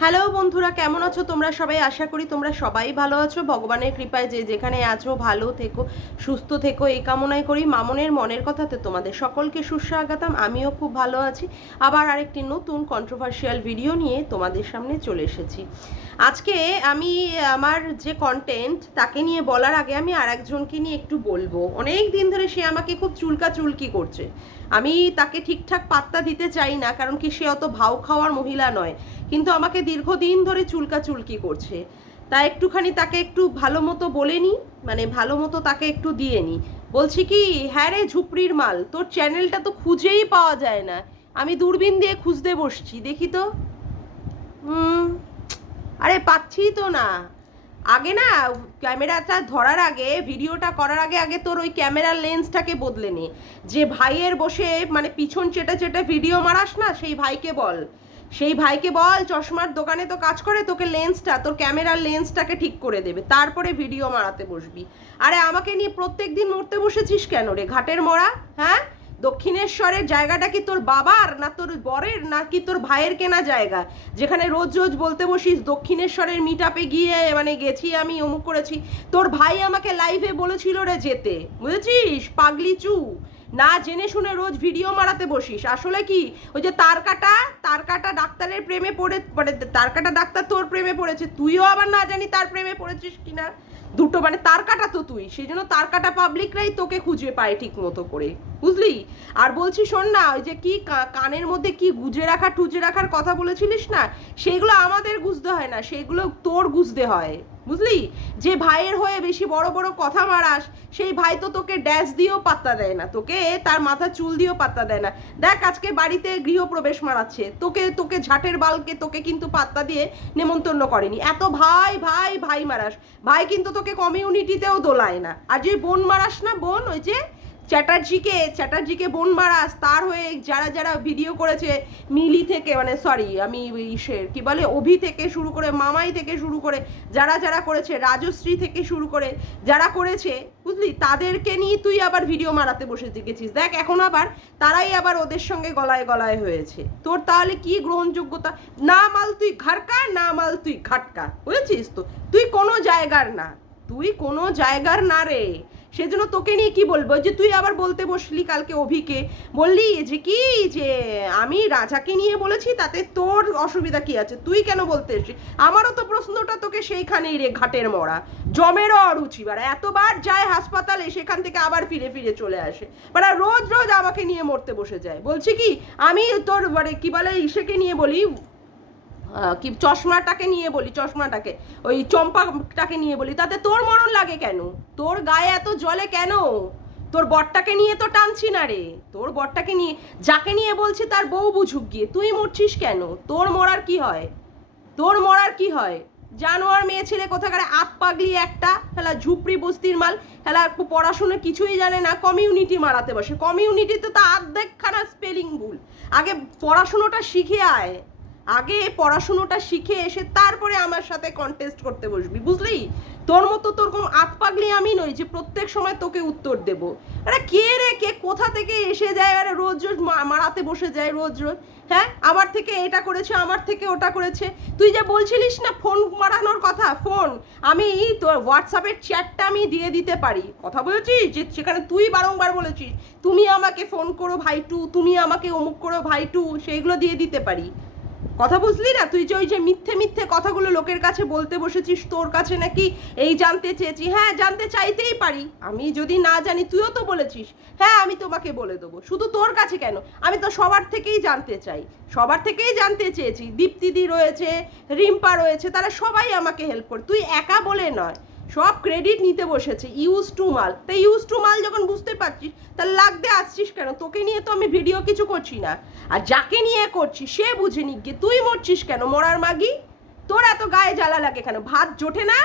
Hello বন্ধুরা, কেমন আছো তোমরা সবাই? আশা করি তোমরা সবাই ভালো আছো। ভগবানের কৃপায় যে যেখানে আছো ভালো থেকো, সুস্থ থেকো, এই কামনাই করি। মামনের মনের কথাতে তোমাদের সকলকে সুস্বাগতম। আমিও খুব ভালো আছি। আবার আরেকটি নতুন কন্ট্রোভার্সিয়াল ভিডিও নিয়ে তোমাদের সামনে চলে এসেছি। আজকে আমি আমার যে কন্টেন্ট তাকে নিয়ে বলার আগে আমি আর একজনকে নিয়ে একটু বলবো। অনেক দিন ধরে সে আমাকে খুব চুলকি করছে। আমি তাকে ঠিকঠাক পাত্তা দিতে চাই না, কারণ কি সে অত ভাও খাওয়ার মহিলা নয়, কিন্তু আমাকে দীর্ঘদিন ধরে চুলকি করছে। তা একটুখানি তাকে একটু ভালো মতো বলে নি, মানে ভালো মতো তাকে একটু দিয়ে নি। বলছি কি, হ্যাঁ রে ঝুপড়ির মাল, তোর চ্যানেলটা তো খুঁজেই পাওয়া যায় না। আমি দূরবীন দিয়ে খুঁজতে বসছি, দেখি তো। আরে পাচ্ছি তো না। আগে না, ক্যামেরাটা ধরার আগে, ভিডিওটা করার আগে আগে তোর ওই ক্যামেরার লেন্সটাকে বদলে নে। যে ভাইয়ের বসে মানে পিছন চেটে চেটে ভিডিও মারাস না, সেই ভাইকে বল চশমার দোকানে তো কাজ করে, তোকে লেন্সটা, তোর ক্যামেরার লেন্সটাকে ঠিক করে দেবে, তারপরে ভিডিও মারাতে বসবি। আরে আমাকে নিয়ে প্রত্যেক দিন মরতে বসেছিস কেন রে ঘাটের মরা? হ্যাঁ, দক্ষিণেশ্বরের জায়গাটা কি তোর বাবার না তোর বরের না কি তোর ভাইয়ের কেনা জায়গা, যেখানে রোজ রোজ বলতে বসিস দক্ষিণেশ্বরের মিট আপে গিয়ে মানে গেছি আমি, অমুক করেছি। তোর ভাই আমাকে লাইভে বলেছিল রে যেতে, বুঝেছিস? পাগলি চু, না জেনে শুনে রোজ ভিডিও মারাতে বসিস। আসলে কি, ওই যে তার কাটা ডাক্তারের প্রেমে পড়ে, মানে তার কাটা ডাক্তার তোর প্রেমে পড়েছে, তুইও আবার না জানি তার প্রেমে পড়েছিস কিনা। দুটো মানে তার কাটা তো তুই, সেই জন্য তার কাটা পাবলিকরাই তোকে খুঁজে পায় ঠিক মতো করে, বুঝলি? আর বলছি শোন না, ওই যে কি কানের মধ্যে কি গুজে রাখা টুজে রাখার কথা বলেছিলিস না, সেগুলো আমাদের গুজতে হয় না, সেগুলো তোর গুজতে হয়, বুঝলি? যে ভাইয়ের হয়ে বেশি বড় বড় কথা মারাস, সেই ভাই তো তোকে ড্যাশ দিয়েও পাত্তা দেয় না, তোকে তার মাথা চুল দিয়েও পাত্তা দেয় না। দেখ আজকে বাড়িতে গৃহপ্রবেশ মারাচ্ছে, তোকে তোকে ঝাটের বালকে তোকে কিন্তু পাত্তা দিয়ে নেমন্তন্ন করেনি। এত ভাই ভাই ভাই মারাস, ভাই কিন্তু তোকে কমিউনিটিতেও দোলায় না। আর যে বোন মারাস না, বোন, ওই যে চ্যাটার্জিকে বোন মারাস, তার হয়ে যারা যারা ভিডিও করেছে, মিলি থেকে, মানে সরি আমি ইসের কি বলে, অভি থেকে শুরু করে, মামাই থেকে শুরু করে, যারা যারা করেছে, রাজশ্রী থেকে শুরু করে যারা করেছে, বুঝলি, তাদেরকে নিয়ে তুই আবার ভিডিও মারাতে বসে গেছিস। দেখ এখন আবার তারাই আবার ওদের সঙ্গে গলায় গলায় হয়েছে। তোর তাহলে কি গ্রহণযোগ্যতা? না মাল তুই ঘাটকা, না মাল তুই ঘাটকা, বুঝেছিস তো? তুই কোনো জায়গার না, তুই কোনো জায়গার না রে। সেজন্য তোকে নিয়ে কি বলবো, যে তুই আবার বলতে বসলি কালকে অভিকে, বললি যে কি, যে আমি রাজাকে নিয়ে বলেছি, তাতে তোর অসুবিধা কি আছে? তুই কেন বলতে এসছি? আমারও তো প্রশ্নটা তোকে সেইখানেই রে, ঘাটের মরা, জমেরও অরুচি। বাড়া এতবার যায় হাসপাতালে, সেখান থেকে আবার ফিরে ফিরে চলে আসে, বাড়া রোজ রোজ আমাকে নিয়ে মরতে বসে যায়। বলছি কি, আমি তোর মানে কি বলে ইসেকে নিয়ে বলি, কি চশমাটাকে ওই চম্পাটাকে নিয়ে বলি, তাতে তোর মরণ লাগে কেন? তোর গায়ে এত জ্বলে কেন? তোর বরটাকে নিয়ে তো টানছি না রে, তোর বরটাকে নিয়ে, যাকে নিয়ে বলছি তার বউ বুঝুক গিয়ে, তুই মরছিস কেন? তোর মরার কি হয়? তোর মরার কি হয়? জানোয়ার মেয়ে ছেলে কোথাকার, আত পাগলি একটা, হেলা ঝুপড়ি বস্তির মাল, হেলা পড়াশোনা কিছুই জানে না, কমিউনিটি মারাতে বসে। কমিউনিটিতে তো আর্ধেকখানা স্পেলিং ভুল। আগে পড়াশুনোটা শিখে আয়, আগে পড়াশুনোটা শিখে এসে তারপরে আমার সাথে কন্টেস্ট করতে বসবি, বুঝলি? তোর মতো তোর কোন আত পাগলি আমি নই যে প্রত্যেক সময় তোকে উত্তর দেব। আরে কে রে, কে কোথা থেকে এসে যায়, আরে রোজ রোজ মারাতে বসে যায় রোজ রোজ। হ্যাঁ, আমার থেকে এটা করেছে, আমার থেকে ওটা করেছে। তুই যে বলছিলিস না ফোন মারানোর কথা, ফোন আমি তোর হোয়াটসঅ্যাপের চ্যাটটা আমি দিয়ে দিতে পারি, কথা বলেছিস যে সেখানে তুই বারংবার বলেছিস তুমি আমাকে ফোন করো ভাইটু, তুমি আমাকে অমুক করো ভাইটু, সেইগুলো দিয়ে দিতে পারি। কথা বুঝলি না? তুই যে ওই যে মিথ্যে মিথ্যে কথাগুলো লোকের কাছে বলতে বসেছিস, তোর কাছে নাকি এই জানতে চেয়েছি, হ্যাঁ জানতে চাইতেই পারি, আমি যদি না জানি, তুইও তো বলেছিস হ্যাঁ আমি তোমাকে বলে দেবো, শুধু তোর কাছে কেন, আমি তো সবার থেকেই জানতে চাই, সবার থেকেই জানতে চেয়েছি। দীপ্তিদি রয়েছে, রিম্পা রয়েছে, তারা সবাই আমাকে হেল্প করে, তুই একা বলে নয়, সব ক্রেডিট নিতে বসেছে। ইউজ টু মাল, তাই ইউজ টু মাল যখন বুঝতে পারছিস, তাহলে লাগতে আসছিস কেন? তোকে নিয়ে তো আমি ভিডিও কিছু করছি না, আর যাকে নিয়ে করছি সে বুঝে নিক গে। তুই মরছিস কেন মরার মাগি? তোর এত গায়ে জ্বালা লাগে কেন? ভাত জোটে না?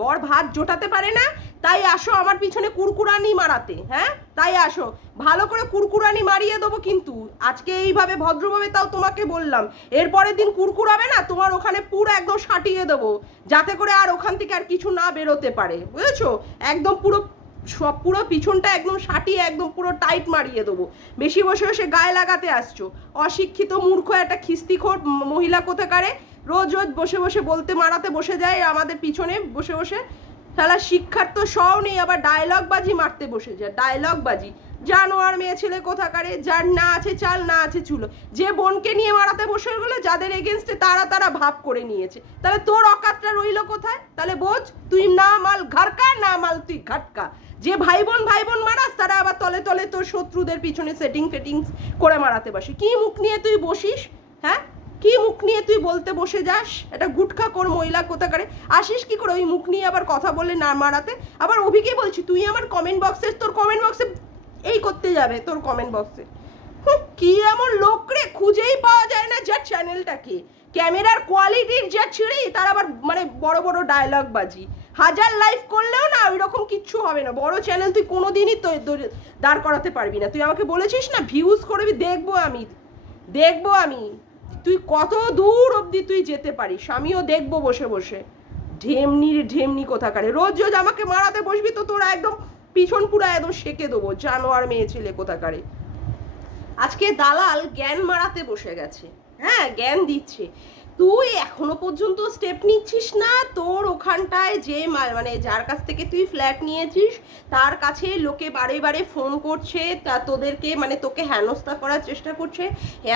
বর ভাত জোটাতে পারে না, তাই আসো আমার পিছনে কুরকুরানি মারাতে। হ্যাঁ, তাই আসো, ভালো করে কুরকুরানি মারিয়ে দেবো কিন্তু আজকে এইভাবে ভদ্রভাবে, তাও তোমাকে বললাম। এরপরের দিন কুরকুরাবে না, তোমার ওখানে পুরো একদম সাটিয়ে দেবো, যাতে করে আর ওখান থেকে আর কিছু না বেরোতে পারে, বুঝেছো? একদম পুরো সব পুরো পিছনটা একদম সাটিয়ে একদম পুরো টাইট মারিয়ে দেবো। বেশি বসে বসে গায়ে লাগাতে আসছো, অশিক্ষিত মূর্খ একটা খিস্তিখোর মহিলা কোথাকারে, রোজ রোজ বসে বসে বলতে মারাতে বসে যায় আমাদের পিছনে বসে বসে। শালা শিক্ষার তো সও নেই, আবার ডায়লগ বাজি মারতে বসে যায়, ডায়লগ বাজি। জানোয়ার মেয়ে ছেলে কোথাকারে, যার না আছে চাল না আছে চুলো, যে বোনকে নিয়ে মারাতে বসে গেলো যাদের এগেনস্টে তারা ভাব করে নিয়েছে। তাহলে তোর অকাতটা রইলো কোথায়? তাহলে বোঝ, তুই না মাল ঘাটকা না মাল তুই ঘাটকা। যে ভাই বোন মারাস তারা আবার তলে তলে তোর শত্রুদের পিছনে সেটিং ফেটিংস করে মারাতে বসে। কি মুখ নিয়ে তুই বসিস? হ্যাঁ, কি মুখ নিয়ে তুই বলতে বসে যাস? এটা গুটখা কর মহিলা কোথাকারে আসিস কি করে ওই মুখ নিয়ে আবার কথা বলে না মারাতে? আবার অভিকে বলছি, তুই আমার কমেন্ট বক্সে, তোর কমেন্ট বক্সে এই করতে যাবে, তোর কমেন্ট বক্সে কি এমন লোক রে, খুঁজেই পাওয়া যায় না যার চ্যানেলটাকে ক্যামেরার কোয়ালিটির যা ছিঁড়ি, তার আবার মানে বড় বড় ডায়লগ বাজি। হাজার লাইভ করলেও না ওই রকম কিচ্ছু হবে না। বড় চ্যানেল তুই কোনোদিনই তো দাঁড় করাতে পারবি না। তুই আমাকে বলেছিস না ভিউজ করবি, দেখবো আমি তুই কত দূর অবধি তুই যেতে পারিস, আমিও দেখবো বসে বসে। ঢেমনি কোথাকারে রোজ রোজ আমাকে মারাতে বসবি তো তোরা একদম পিছন পুরা একদম সেঁকে দেবো, জানোয়ার মেয়ে ছেলে কোথাকারে। আজকে দালাল জ্ঞান মারাতে বসে গেছে, হ্যাঁ জ্ঞান দিচ্ছে। তুই এখনো পর্যন্ত স্টেপ নিচ্ছিস না। তোর ওখানটায় যে মানে যার কাছ থেকে তুই ফ্ল্যাট নিয়েছিস তার কাছে লোকে বারে বারে ফোন করছে, তা তোদেরকে মানে তোকে হেনস্থা করার চেষ্টা করছে।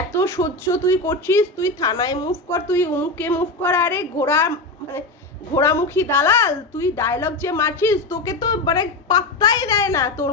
এত সহ্য তুই করছিস, তুই থানায় মুভ কর, তুই অমুকে মুভ কর। আরে মানে ঘোড়ামুখী দালাল, তুই ডায়লগ যে মারছিস তোকে তো মানে পাত্তাই দেয় না তোর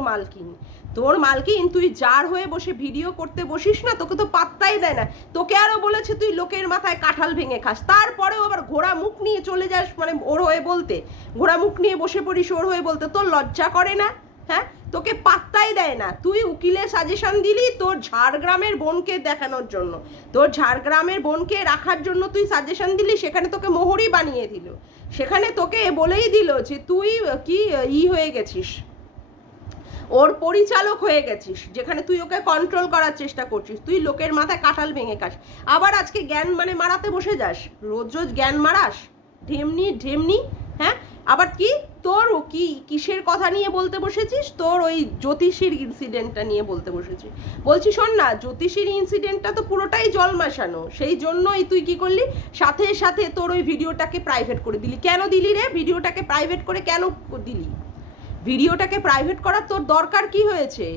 মালকিন তুই যার হয়ে বসে ভিডিও করতে বসিস না, তোকে তো পাত্তাই দেয় না। তোকে আরো বলেছে তুই লোকের মাথায় কাঁঠাল ভেঙে খাস, তারপরেও আবার ঘোড়া মুখ নিয়ে চলে যাস মানে ওর হয়ে বলতে, ঘোড়া মুখ নিয়ে বসে পড়িস ওর হয়ে বলতে। তোর লজ্জা করে না? হ্যাঁ, তোকে পাত্তাই দেয় না। তুই উকিলের সাজেশন দিলি তোর ঝাড়গ্রামের বোনকে দেখানোর জন্য, তোর ঝাড়গ্রামের বোনকে রাখার জন্য তুই সাজেশন দিলি, সেখানে তোকে মোহরি বানিয়ে দিল। সেখানে তোকে বলেই দিল যে তুই কি হয়ে গেছিস, ওর পরিচালক হয়ে গেছিস, যেখানে তুই ওকে কন্ট্রোল করার চেষ্টা করছিস। তুই লোকের মাথায় কাঁঠাল ভেঙে খাস, আবার আজকে জ্ঞান মানে মারাতে বসে যাস, রোজ রোজ জ্ঞান মারাস। ঢেমনি। হ্যাঁ, আবার কি তোর কিসের কথা নিয়ে বলতে বসেছিস? তোর ওই জ্যোতিষীর ইনসিডেন্টটা নিয়ে বলতে বসেছিস। বলছি শোন না, জ্যোতিষীর ইনসিডেন্টটা তো পুরোটাই জল মাসানো, সেই জন্যই তুই কি করলি, সাথে সাথে তোর ওই ভিডিওটাকে প্রাইভেট করে দিলি। কেন দিলি রে ভিডিওটাকে প্রাইভেট করে? কেন দিলি ভিডিওটাকে প্রাইভেট করার? তোর দরকার কি হয়েছে?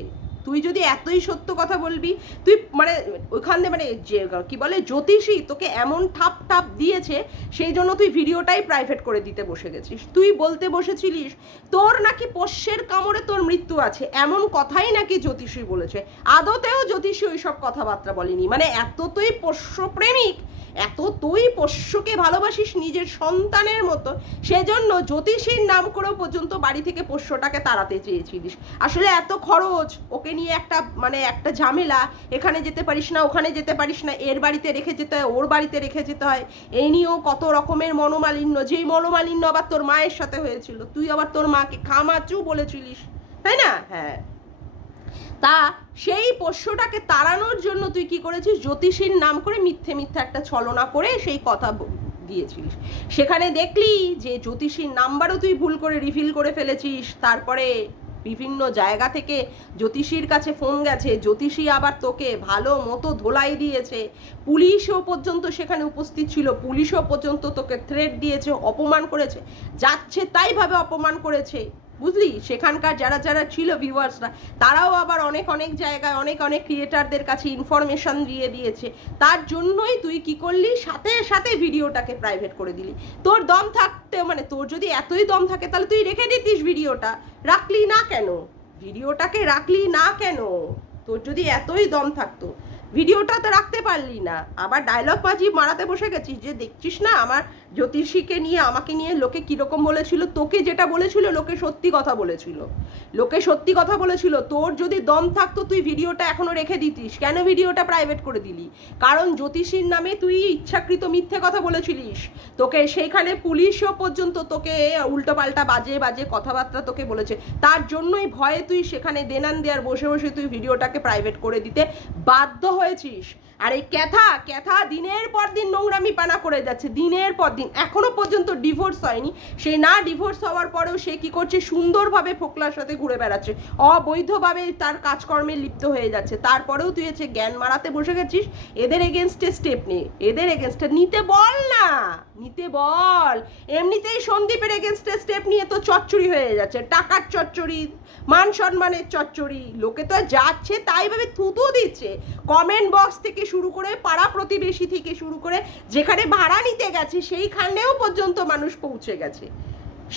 তুই যদি এতই সত্য কথা বলবি, তুই মানে ওইখানে মানে যে কি বলে জ্যোতিষী তোকে এমন ঠাপ দিয়েছে, সেই জন্য তুই ভিডিওটাই প্রাইভেট করে দিতে বসে গেছিস। তুই বলতে বসেছিলিস তোর নাকি পোষ্যের কামড়ে তোর মৃত্যু আছে, এমন কথাই নাকি জ্যোতিষী বলেছে। আদতেও জ্যোতিষী ওইসব কথাবার্তা বলেনি। মানে এত তুই পোষ্যপ্রেমিক, এত তুই পোষ্যকে ভালোবাসিস নিজের সন্তানের মতো, সেজন্য জ্যোতিষীর নাম করেও পর্যন্ত বাড়ি থেকে পোষ্যটাকে তাড়াতে চেয়েছিলিস। আসলে এত খরচ, ওকে নিয়ে একটা ঝামেলা, এখানে যেতে পারিস না, ওখানে যেতে পারিস না, এর বাড়িতে রেখে যেতে হয়, ওর বাড়িতে রেখে যেতে হয়, এই নিয়েও কত রকমের মনোমালিন্য, যেই মনোমালিন্য আবার তোর মায়ের সাথে হয়েছিল। তুই আবার তোর মাকে খামাচু বলেছিলিস, তাই না? হ্যাঁ, তা সেই পোষ্যটাকে তাড়ানোর জন্য তুই কি করেছিস? জ্যোতিষীর নাম করে মিথ্যে একটা ছলনা করে সেই কথা দিয়েছিলিস। সেখানে দেখলি যে জ্যোতিষীর নাম্বারও তুই ভুল করে রিফিল করে ফেলেছিস। তারপরে বিভিন্ন জায়গা থেকে জ্যোতিষীর কাছে ফোন গেছে, জ্যোতিষী আবার তোকে ভালো মতো ধোলাই দিয়েছে। পুলিশও পর্যন্ত সেখানে উপস্থিত ছিল, পুলিশও পর্যন্ত তোকে থ্রেট দিয়েছে, অপমান করেছে, যাচ্ছে তাই ভাবে অপমান করেছে, বুঝলি? সেখানকার যারা ছিল ভিউয়ার্সরা, তারাও আবার অনেক জায়গায় অনেক ক্রিয়েটারদের কাছে ইনফরমেশন দিয়ে দিয়েছে। তার জন্যই তুই কি করলি, সাথে ভিডিওটাকে প্রাইভেট করে দিলি। তোর দম থাকতে মানে তোর যদি এতই দম থাকে তাহলে তুই রেখে দিতিস ভিডিওটা, রাখলি না কেন? ভিডিওটাকে রাখলি না কেন? তোর যদি এতই দম থাকতো ভিডিওটা তো রাখতে পারলি না। আবার ডায়লগ বাজি মারাতে বসে গেছিস যে দেখছিস না আমার জ্যোতিষীকে নিয়ে আমাকে নিয়ে লোকে কিরকম বলেছিল। তোকে যেটা বলেছিল লোকে সত্যি কথা বলেছিল, তোর যদি দম থাকতো তুই ভিডিওটা এখনো রেখে দিতিস। কেন ভিডিওটা প্রাইভেট করে দিলি? কারণ জ্যোতিষীর নামে তুই ইচ্ছাকৃত মিথ্যে কথা বলেছিলিস। তোকে সেইখানে পুলিশও পর্যন্ত তোকে উল্টোপাল্টা বাজে কথাবার্তা তোকে বলেছে। তার জন্যই ভয়ে তুই সেখানে দেনান দেয়ার বসে তুই ভিডিওটাকে প্রাইভেট করে দিতে বাধ্য হয়েছিস। আর এই ক্যাথা দিনের পর দিন নোংরামি পানা করে যাচ্ছে, দিনের পর দিন, এখনো পর্যন্ত ডিভোর্স হয়নি। সে না ডিভোর্স হওয়ার পরেও সে কি করছে, সুন্দরভাবে ফোকলার সাথে ঘুরে বেড়াচ্ছে, অবৈধভাবে তার কাজকর্মে লিপ্ত হয়ে যাচ্ছে। তারপরেও তুই হচ্ছে জ্ঞান মারাতে বসে গেছিস। এদের এগেনস্টে স্টেপ নে, এদের এগেনস্টে নিতে বল না, নিতে বল। এমনিতেই সন্দীপের এগেনস্টে স্টেপ নিয়ে তো চচ্চড়ি হয়ে যাচ্ছে, টাকার চচ্চড়ি, মান সম্মানের চচ্চড়ি। লোকে তো যাচ্ছে তাই ভাবে থুতু দিচ্ছে, কমেন্ট বক্স থেকে শুরু করে পাড়া প্রতিবেশী থেকে শুরু করে যেখানে ভাড়া নিতে গেছে সেইখানেও পর্যন্ত মানুষ পৌঁছে গেছে,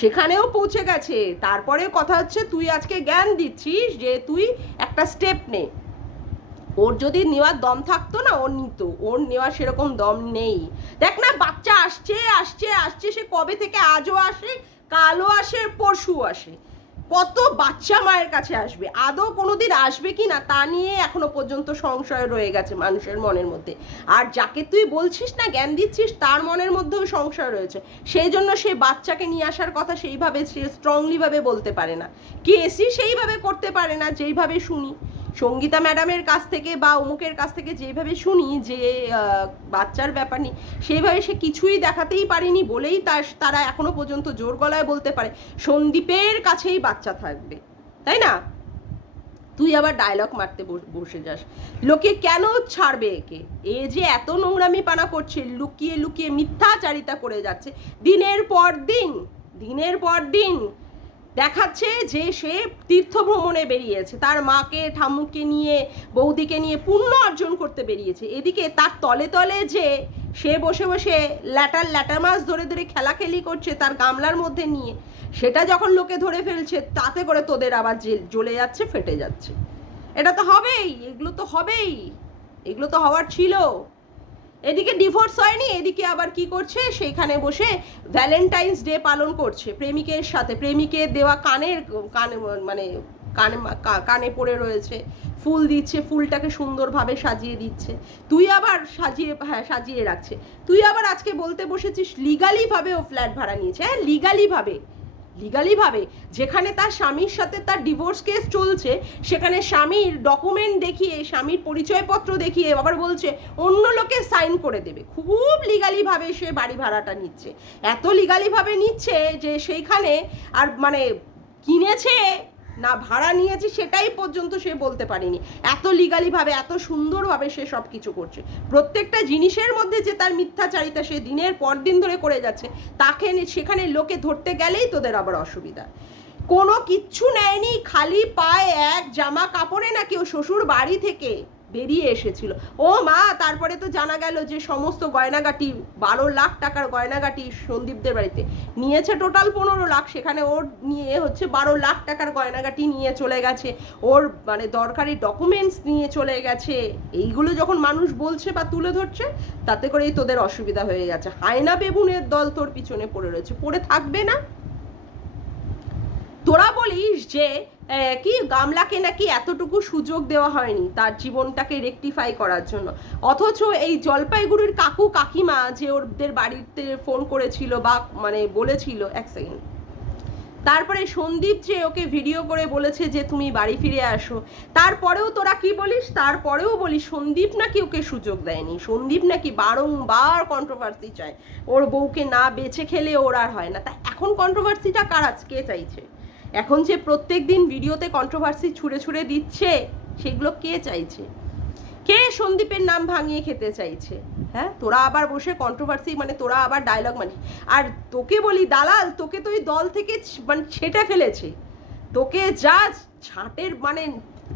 সেখানেও পৌঁছে গেছে। তারপরে কথা হচ্ছে তুই আজকে জ্ঞান দিচ্ছিস যে তুই একটা স্টেপ নে। ওর যদি নেওয়ার দম থাকতো না, ওর নিত, ওর নেওয়ার সেরকম দম নেই। দেখ না, বাচ্চা আসছে আসছে আসছে, সে কবে থেকে, আজও আসে, কালও আসে, পরশু আসে। কত বাচ্চা মায়ের কাছে আসবে, আদৌ কোনোদিন আসবে কি না তা নিয়ে এখনো পর্যন্ত সংশয় রয়ে গেছে মানুষের মনের মধ্যে। আর যাকে তুই বলছিস না জ্ঞান দিচ্ছিস, তার মনের মধ্যেও সংশয় রয়েছে। সেই জন্য সে বাচ্চাকে নিয়ে আসার কথা সেইভাবে সে স্ট্রংলিভাবে বলতে পারে না, কেসই সেইভাবে করতে পারে না যেইভাবে শুনি সঙ্গীতা ম্যাডামের কাছ থেকে বা অমুকের কাছ থেকে, যেভাবে শুনি যে বাচ্চার ব্যাপার নেই, সেইভাবে সে কিছুই দেখাতেই পারেনি বলেই তারা এখনো পর্যন্ত জোর গলায় বলতে পারে সন্দীপের কাছেই বাচ্চা থাকবে, তাই না? তুই আবার ডায়লগ মারতে বসে যাস। লোকে কেন ছাড়বে একে? এ যে এত নোংরামি পানা করছে, লুকিয়ে লুকিয়ে মিথ্যাচারিতা করে যাচ্ছে দিনের পর দিন, দিনের পর দিন। দেখাচ্ছে যে সে তীর্থ ভ্রমণে বেরিয়েছে, তার মাকে ঠাম্মুকে নিয়ে, বৌদিকে নিয়ে পুণ্য অর্জন করতে বেরিয়েছে। এদিকে তার তলে তলে যে সে বসে বসে ল্যাটার মাছ ধরে ধরে খেলাখেলি করছে তার গামলার মধ্যে নিয়ে, সেটা যখন লোকে ধরে ফেলছে, তাতে করে তোদের আবার জ্বলে যাচ্ছে, ফেটে যাচ্ছে। এটা তো হবেই, এগুলো তো হবেই, এগুলো তো হওয়ার ছিল। এদিকে ডিভোর্স হয়নি, এদিকে আবার কি করছে, সেইখানে বসে ভ্যালেন্টাইন্স ডে পালন করছে প্রেমিকের সাথে, প্রেমিকের দেওয়া কানে মানে কানে পড়ে রয়েছে, ফুল দিচ্ছে, ফুলটাকে সুন্দরভাবে সাজিয়ে দিচ্ছে। তুই আবার সাজিয়ে রাখছে। তুই আবার আজকে বলতে বসেছিস লিগালিভাবে ও ফ্ল্যাট ভাড়া নিয়েছে। হ্যাঁ, লিগালিভাবে যেখানে তার স্বামীর সাথে তার ডিভোর্স কেস চলছে, সেখানে স্বামীর ডকুমেন্ট দেখিয়ে, স্বামীর পরিচয়পত্র দেখিয়ে আবার বলছে অন্য লোকে সাইন করে দেবে। খুব লিগালিভাবে সে বাড়ি ভাড়াটা নিচ্ছে, এত লিগালিভাবে নিচ্ছে যে সেইখানে আর মানে কিনেছে না ভাড়া নিয়েছে সেটাই পর্যন্ত সে বলতে পারেনি। এত লিগালিভাবে, এত সুন্দরভাবে সে সব কিছু করছে। প্রত্যেকটা জিনিসের মধ্যে যে তার মিথ্যাচারিতা সে দিনের পর দিন ধরে করে যাচ্ছে, তাকে সেখানে লোকে ধরতে গেলেই তোদের আবার অসুবিধা। কোনো কিচ্ছু নেয়নি, খালি পায়ে এক জামা কাপড়ে না কেউ শ্বশুর বাড়ি থেকে বেরিয়ে এসেছিল। ও মা, তারপরে তো জানা গেল যে সমস্ত গয়নাগাটি, 12 লাখ টাকার গয়নাগাটি সন্দীপদের বাড়িতে নিয়েছে, টোটাল 15 লাখ, সেখানে ওর নিয়ে হচ্ছে 12 লাখ টাকার গয়নাগাটি নিয়ে চলে গেছে, ওর মানে দরকারি ডকুমেন্টস নিয়ে চলে গেছে। এইগুলো যখন মানুষ বলছে বা তুলে ধরছে, তাতে করেই তোদের অসুবিধা হয়ে যাচ্ছে। হায়না বেবুনের দল তোর পিছনে পড়ে রয়েছে, পড়ে থাকবে না? তোরা বলিস যে কি গামলাকে নাকি এতটুকু সুযোগ দেওয়া হয়নি তার জীবনটাকে রেকটিফাই করার জন্য, অথচ এই জলপাইগুড়ির কাকু কাকিমা যে ওদের বাড়িতে ফোন করেছিল বা মানে বলেছিল, এক সেকেন্ড, তারপরে সন্দীপ যে ওকে ভিডিও করে বলেছে যে তুমি বাড়ি ফিরে আসো, তারপরেও তোরা কি বলিস, তারপরেও বলিস সন্দীপ নাকি ওকে সুযোগ দেয়নি, সন্দীপ নাকি বারংবার কন্ট্রোভার্সি চায়, ওর বউকে না বেঁচে খেলে ওর আর হয় না। তা এখন কন্ট্রোভার্সিটা কে চাইছে? এখন যে প্রত্যেক দিন ভিডিওতে কন্ট্রোভার্সি ছুঁড়ে ছুঁড়ে দিচ্ছে, সেগুলো কে চাইছে? কে সন্দীপের নাম ভাঙিয়ে খেতে চাইছে? হ্যাঁ, তোরা আবার বসে কন্ট্রোভার্সি মানে তোরা আবার ডায়লগ মানিস। আর তোকে বলি দালাল, তোকে তো ওই দল থেকে মানে ছেটে ফেলেছে, তোকে যা ছাটের মানে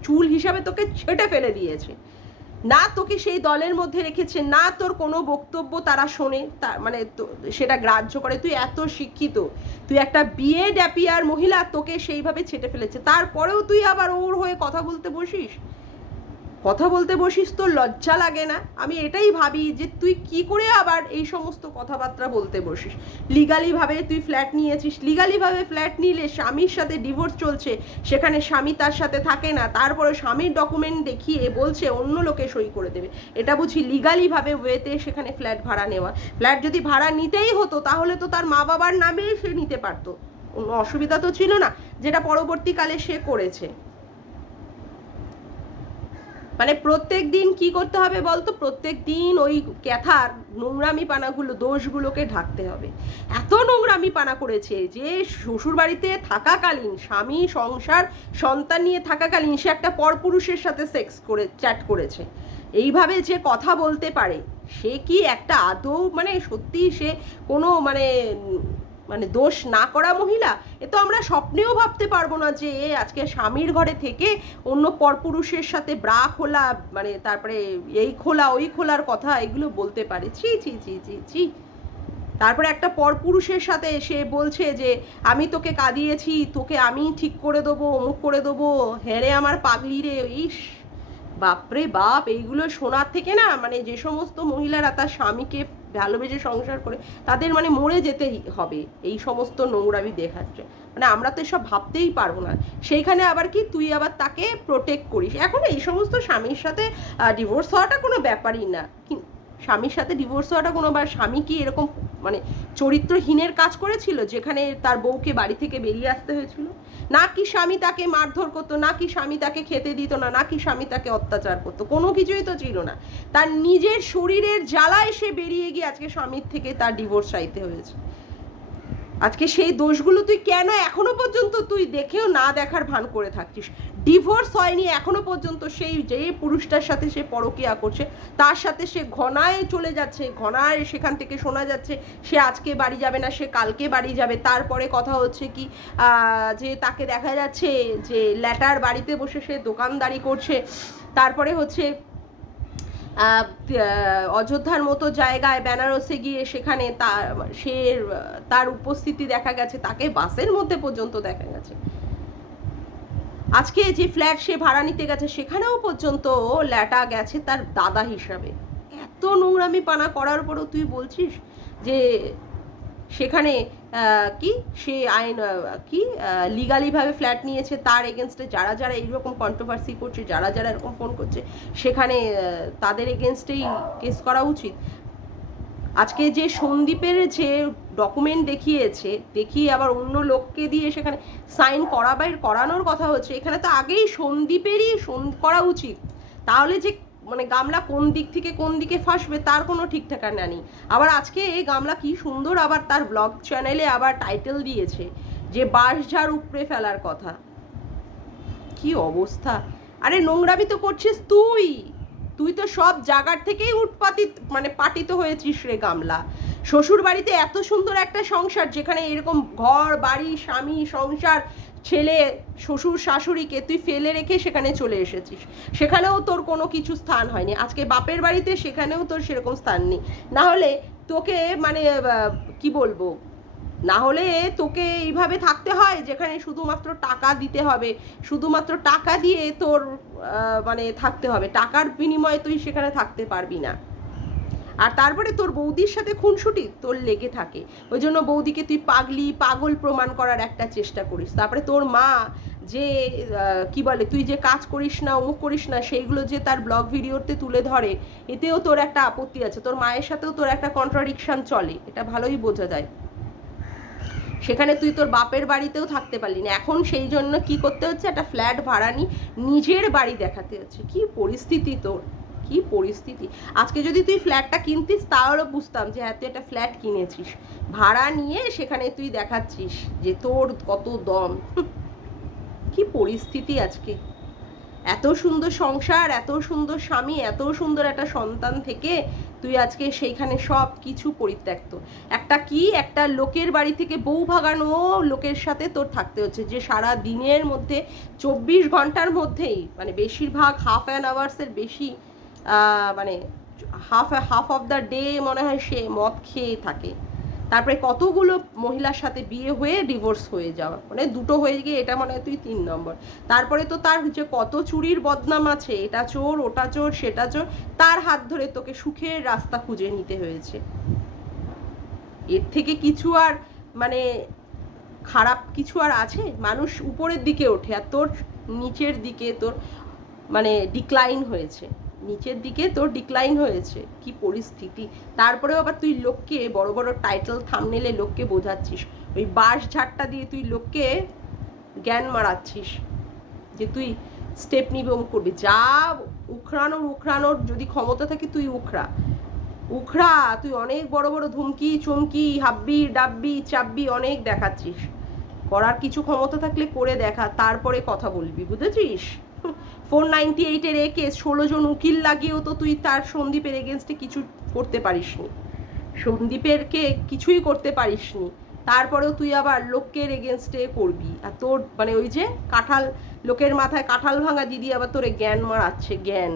চুল হিসাবে তোকে ছেটে ফেলে দিয়েছে। না তোকে সেই দলের মধ্যে রেখেছে, না তোর কোনো বক্তব্য তারা শোনে, তার মানে সেটা গ্রাহ্য করে। তুই এত শিক্ষিত, তুই একটা বিএড অ্যাপিয়ার মহিলা, তোকে সেইভাবে ছেটে ফেলেছে, তারপরেও তুই আবার ওর হয়ে কথা বলতে বসিস, তোর লজ্জা লাগে না? আমি এটাই ভাবি যে তুই কি করে আবার এই সমস্ত কথাবার্তা বলতে বসিস। লিগালিভাবে তুই ফ্ল্যাট নিয়েছিস, লিগালিভাবে ফ্ল্যাট নিলে স্বামীর সাথে ডিভোর্স চলছে, সেখানে স্বামী তার সাথে থাকে না, তারপরে স্বামীর ডকুমেন্ট দেখিয়ে বলছে অন্য লোকে সই করে দেবে। এটা বুঝি লিগালিভাবে ওয়েতে সেখানে ফ্ল্যাট ভাড়া নেওয়া? ফ্ল্যাট যদি ভাড়া নিতেই হতো তাহলে তো তার মা বাবার নামেই সে নিতে পারতো, কোনো অসুবিধা তো ছিল না, যেটা পরবর্তীকালে সে করেছে। মানে প্রত্যেক দিন কি করতে হবে বলতো, প্রত্যেক দিন ওই ক্যাথার নোংরামি পানাগুলো, দোষগুলোকে ঢাকতে হবে। এত নোংরামি পানা করেছে যে শ্বশুর বাড়িতে থাকাকালীন, স্বামী সংসার সন্তান নিয়ে থাকাকালীন সে একটা পরপুরুষের সাথে সেক্স করে চ্যাট করেছে। এইভাবে যে কথা বলতে পারে সে কি একটা আদৌ মানে সত্যি সে কোনো মানে মানে দোষ না করা মহিলা? এ তো আমরা স্বপ্নেও ভাবতে পারবো না যে আজকে স্বামীর ঘরে থেকে অন্য পরপুরুষের সাথে ব্রা খোলা, মানে তারপরে এই খোলা ওই খোলার কথা এগুলো বলতে পারে। ছি ছি ছি ছি ছি। তারপরে একটা পরপুরুষের সাথে সে বলছে যে আমি তোকে কাঁদিয়েছি, তোকে আমি ঠিক করে দেবো, অমুক করে দেবো, হ্যাঁ রে আমার পাগলি রে। ইস বাপরে বাপ, এইগুলো শোনার থেকে না মানে যে সমস্ত মহিলারা তার স্বামীকে ভালোবেসে সংসার করে তাদের মানে মরে যেতে হবে এই সমস্ত নোংরামি দেখাচ্ছে। মানে আমরা তো এসব ভাবতেই পারবো না। সেইখানে আবার কি তুই আবার তাকে প্রোটেক্ট করিস। এখন এই সমস্ত স্বামীর সাথে ডিভোর্স হওয়াটা কোনো ব্যাপারই না। স্বামীর সাথে ডিভোর্স হওয়াটা কোনো, বা স্বামী কি এরকম মানে চরিত্রহীনের কাজ করেছিল যেখানে তার বউকে বাড়ি থেকে বেরিয়ে আসতে হয়েছিল? না কি স্বামী তাকে মারধর করতো, না কি স্বামী তাকে খেতে দিত না, না কি স্বামী তাকে অত্যাচার করতো? কোনো কিছুই তো ছিল না। তার নিজের শরীরের জ্বালায় সে বেরিয়ে গিয়ে আজকে স্বামীর থেকে তার ডিভোর্স চাইতে হয়েছে। আজকে সেই দোষগুলো তুই কেন এখনো পর্যন্ত তুই দেখেও না দেখার ভান করে থাকছিস? ডিভোর্স হয়নি এখনো পর্যন্ত, সেই যে পুরুষটার সাথে সে পরকীয়া করছে তার সাথে সে ঘনায় চলে যাচ্ছে, ঘনায় সেখান থেকে শোনা যাচ্ছে সে আজকে বাড়ি যাবে না, সে কালকে বাড়ি যাবে। তারপরে কথা হচ্ছে কি যে তাকে দেখা যাচ্ছে যে ল্যাটার বাড়িতে বসে সে দোকানদারি করছে। তারপরে হচ্ছে অযোধ্যার মতো জায়গায় বেনারসে গিয়ে সেখানে তার উপস্থিতি দেখা গেছে, তাকে বাসের মধ্যে পর্যন্ত দেখা গেছে। আজকে যে ফ্ল্যাট সে ভাড়া নিতে গেছে সেখানেও পর্যন্ত ল্যাটা গেছে তার দাদা হিসাবে। এত নোংরামি পানা করার পরও তুই বলছিস যে সেখানে কি সে আইন কি লিগালিভাবে ফ্ল্যাট নিয়েছে, তার এগেনস্টে যারা যারা এইরকম কন্ট্রোভার্সি করছে, যারা যারা এরকম ফোন করছে সেখানে তাদের এগেনস্টেই কেস করা উচিত। আজকে যে সন্দীপের যে ডকুমেন্ট দেখিয়ে আবার অন্য লোককে দিয়ে সেখানে সাইন করানোর কথা হচ্ছে, এখানে তো আগেই সন্দীপেরই করা উচিত। তাহলে যে মানে গামলা কোন দিক থেকে কোন দিকে ফাঁসবে তার কোনো ঠিক ঠিকানা নেই। আবার আজকে এই গামলা কি সুন্দর আবার তার ব্লগ চ্যানেলে আবার টাইটেল দিয়েছে যে বাঁশঝাড় উপড়ে ফেলার কথা। কি অবস্থা! আরে নোংরামি তো করছিস তুই তো সব জায়গার থেকেই উৎপাতিত মানে পাতিত হয়েছিস রে গামলা। শ্বশুর বাড়িতে এত সুন্দর একটা সংসার, যেখানে এরকম ঘর বাড়ি স্বামী সংসার ছেলে শ্বশুর শাশুড়িকে তুই ফেলে রেখে সেখানে চলে এসেছিস, সেখানেও তোর কোনো কিছু স্থান হয়নি। আজকে বাপের বাড়িতে সেখানেও তোর সেরকম স্থান নেই। না হলে তোকে মানে কি বলবো, না হলে তোকে এইভাবে থাকতে হয় যেখানে শুধুমাত্র টাকা দিতে হবে, শুধুমাত্র টাকা দিয়ে তোর মানে থাকতে হবে, টাকার বিনিময়ে তুই সেখানে থাকতে পারবি না। আর তারপরে তোর বৌদির সাথে খুনসুটি তোর লেগে থাকে, ওই জন্য বৌদিকে তুই পাগল প্রমাণ করার একটা চেষ্টা করিস। তারপরে তোর মা যে কি বলে তুই যে কাজ করিস না অমুক করিস না সেইগুলো যে তার ব্লগ ভিডিওতে তুলে ধরে, এতেও তোর একটা আপত্তি আছে। তোর মায়ের সাথেও তোর একটা কন্ট্রাডিকশন চলে, এটা ভালোই বোঝা যায়। সেখানে তুই তোর বাপের বাড়িতেও থাকতে পারলি না, এখন সেই জন্য কি করতে হচ্ছে, একটা ফ্ল্যাট ভাড়া নিয়ে নিজের বাড়ি দেখাতে হচ্ছে। কি পরিস্থিতি তোর, কি পরিস্থিতি! আজকে যদি তুই ফ্ল্যাটটা কিনতিস তাহলে বুঝতাম যে হ্যাঁ তুই একটা ফ্ল্যাট কিনেছিস, ভাড়া নিয়ে সেখানে তুই দেখাচ্ছিস যে তোর কত দম। কি পরিস্থিতি আজকে! এত সুন্দর সংসার, এত সুন্দর স্বামী, এত সুন্দর একটা সন্তান থেকে তুই আজকে সেইখানে সব কিছু পরিত্যক্ত। একটা লোকের বাড়ি থেকে বউ ভাগানো লোকের সাথে তোর থাকতে হচ্ছে, যে সারা দিনের মধ্যে 24 ঘন্টার মধ্যেই মানে বেশিরভাগ হাফ অ্যান আওয়ার্সের বেশি মানে হাফ অফ দ্য ডে মনে হয় সে মদ খেয়ে থাকে। তারপরে কতগুলো মহিলার সাথে বিয়ে হয়ে ডিভোর্স হয়ে যাওয়া, মানে দুটো হয়ে গিয়ে এটা মনে হয় তুই 3 নম্বর। তারপরে তো তার যে কত চুরির বদনাম আছে, এটা চোর ওটা চোর সেটা চোর, তার হাত ধরে তোকে সুখের রাস্তা খুঁজে নিতে হয়েছে। এর থেকে কিছু আর মানে খারাপ কিছু আর আছে? মানুষ উপরের দিকে ওঠে আর তোর নিচের দিকে তোর মানে ডিক্লাইন হয়েছে, নিচের দিকে তোর ডিক্লাইন হয়েছে। কি পরিস্থিতি! তারপরেও আবার তুই লোককে বড় বড় টাইটেল থাম্বনেলে লোককে বোঝাচ্ছিস, ওই বাঁশ ঝাড়টা দিয়ে তুই লোককে জ্ঞান মারাচ্ছিস যে তুই স্টেপ নিবে করবি। যা উখড়ানোর যদি ক্ষমতা থাকে তুই উখড়া, তুই অনেক বড় বড় ধুমকি চমকি হাব্বি ডাব্বি চাব্বি অনেক দেখাচ্ছিস। করার কিছু ক্ষমতা থাকলে করে দেখা, তারপরে কথা বলবি, বুঝেছিস? 498-এর কেস 16 জন উকিল লাগিয়েও তো তুই তার সন্দীপের এগেনস্টে কিছু করতে পারিসনি, সন্দীপেরকে কিছুই করতে পারিসনি, তারপরেও তুই আবার লোকের এগেনস্টে করবি। আর তোর মানে ওই যে কাঁঠাল, লোকের মাথায় কাঁঠাল ভাঙা দিদি আবার তোরে জ্ঞান মারাচ্ছে, জ্ঞান।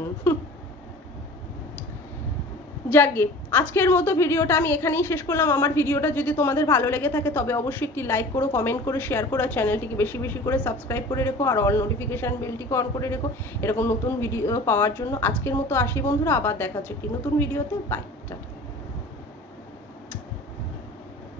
যাকগে, আজকের মতো ভিডিওটা আমি এখানেই শেষ করলাম। আমার ভিডিওটা যদি তোমাদের ভালো লেগে থাকে তবে অবশ্যই একটি লাইক করো, কমেন্ট করো, শেয়ার করো, আর চ্যানেলটিকে বেশি বেশি করে সাবস্ক্রাইব করে রেখো, আর অল নোটিফিকেশান বেলটিকে অন করে রেখো এরকম নতুন ভিডিও পাওয়ার জন্য। আজকের মতো আসি বন্ধুরা, আবার দেখা হচ্ছে একটি নতুন ভিডিওতে। Bye, tata.